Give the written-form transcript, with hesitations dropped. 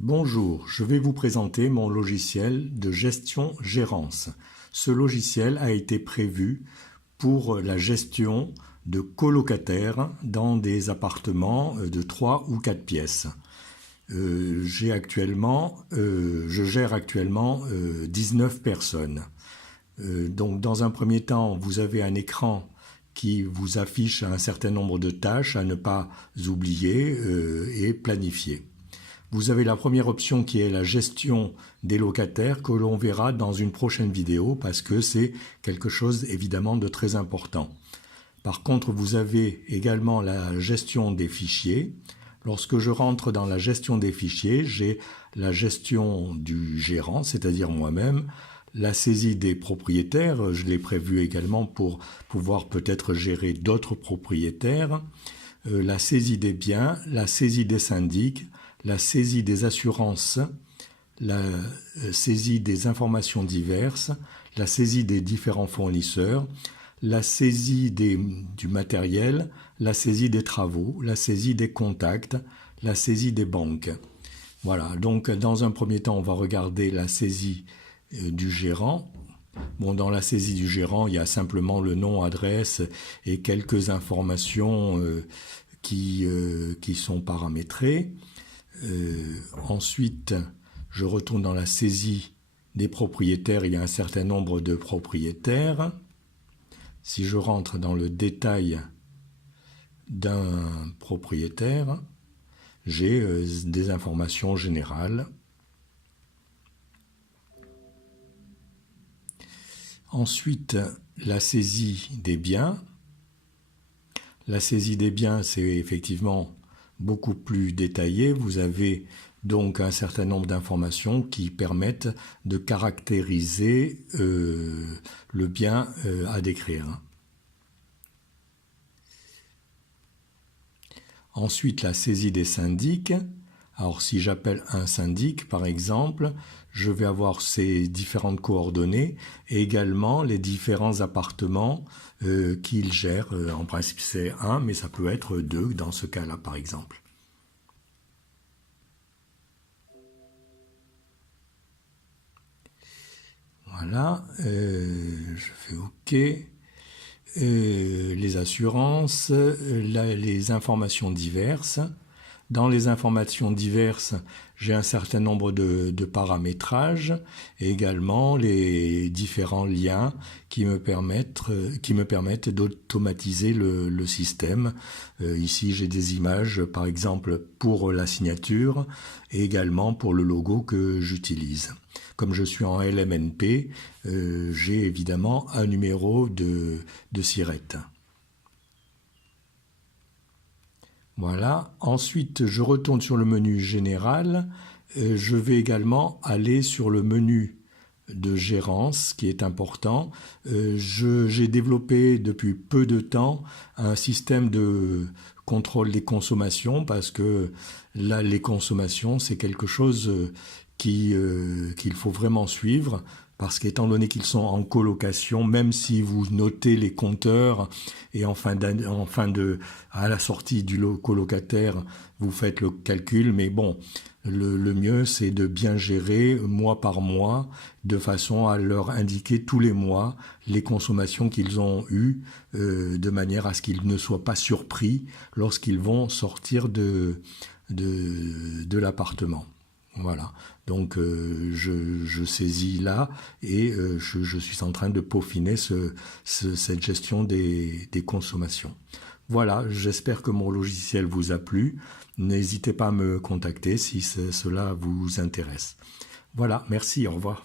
Bonjour, je vais vous présenter mon logiciel de gestion-gérance. Ce logiciel a été prévu pour la gestion de colocataires dans des appartements de 3 ou 4 pièces. Je gère actuellement 19 personnes. Donc dans un premier temps, vous avez un écran qui vous affiche un certain nombre de tâches à ne pas oublier et planifier. Vous avez la première option qui est la gestion des locataires que l'on verra dans une prochaine vidéo parce que c'est quelque chose évidemment de très important. Par contre, vous avez également la gestion des fichiers. Lorsque je rentre dans la gestion des fichiers, j'ai la gestion du gérant, c'est-à-dire moi-même, la saisie des propriétaires, je l'ai prévu également pour pouvoir peut-être gérer d'autres propriétaires, la saisie des biens, la saisie des syndics, la saisie des assurances, la saisie des informations diverses, la saisie des différents fournisseurs, la saisie du matériel, la saisie des travaux, la saisie des contacts, la saisie des banques. Voilà, donc dans un premier temps, on va regarder la saisie du gérant. Bon, dans la saisie du gérant, il y a simplement le nom, adresse et quelques informations qui sont paramétrées. Ensuite, je retourne dans la saisie des propriétaires. Il y a un certain nombre de propriétaires. Si je rentre dans le détail d'un propriétaire, j'ai des informations générales. Ensuite, la saisie des biens. La saisie des biens, c'est effectivement beaucoup plus détaillé. Vous avez donc un certain nombre d'informations qui permettent de caractériser le bien à décrire. Ensuite, la saisie des syndics. Alors, si j'appelle un syndic, par exemple, je vais avoir ces différentes coordonnées et également les différents appartements qu'il gère. En principe, c'est un, mais ça peut être deux dans ce cas-là, par exemple. Voilà, je fais OK. Les assurances, les informations diverses. Dans les informations diverses, j'ai un certain nombre de paramétrages et également les différents liens qui me permettent d'automatiser le système. Ici, j'ai des images, par exemple, pour la signature et également pour le logo que j'utilise. Comme je suis en LMNP, j'ai évidemment un numéro de SIRET. Voilà. Ensuite, je retourne sur le menu général. Je vais également aller sur le menu de gérance, qui est important. J'ai développé depuis peu de temps un système de contrôle des consommations parce que là, les consommations, c'est quelque chose qu'il faut vraiment suivre. Parce qu'étant donné qu'ils sont en colocation, même si vous notez les compteurs et à la sortie du colocataire, vous faites le calcul, mais bon, le mieux c'est de bien gérer mois par mois, de façon à leur indiquer tous les mois les consommations qu'ils ont eues, de manière à ce qu'ils ne soient pas surpris lorsqu'ils vont sortir de l'appartement. Voilà, donc je saisis là et je suis en train de peaufiner cette gestion des consommations. Voilà, j'espère que mon logiciel vous a plu. N'hésitez pas à me contacter si cela vous intéresse. Voilà, merci, au revoir.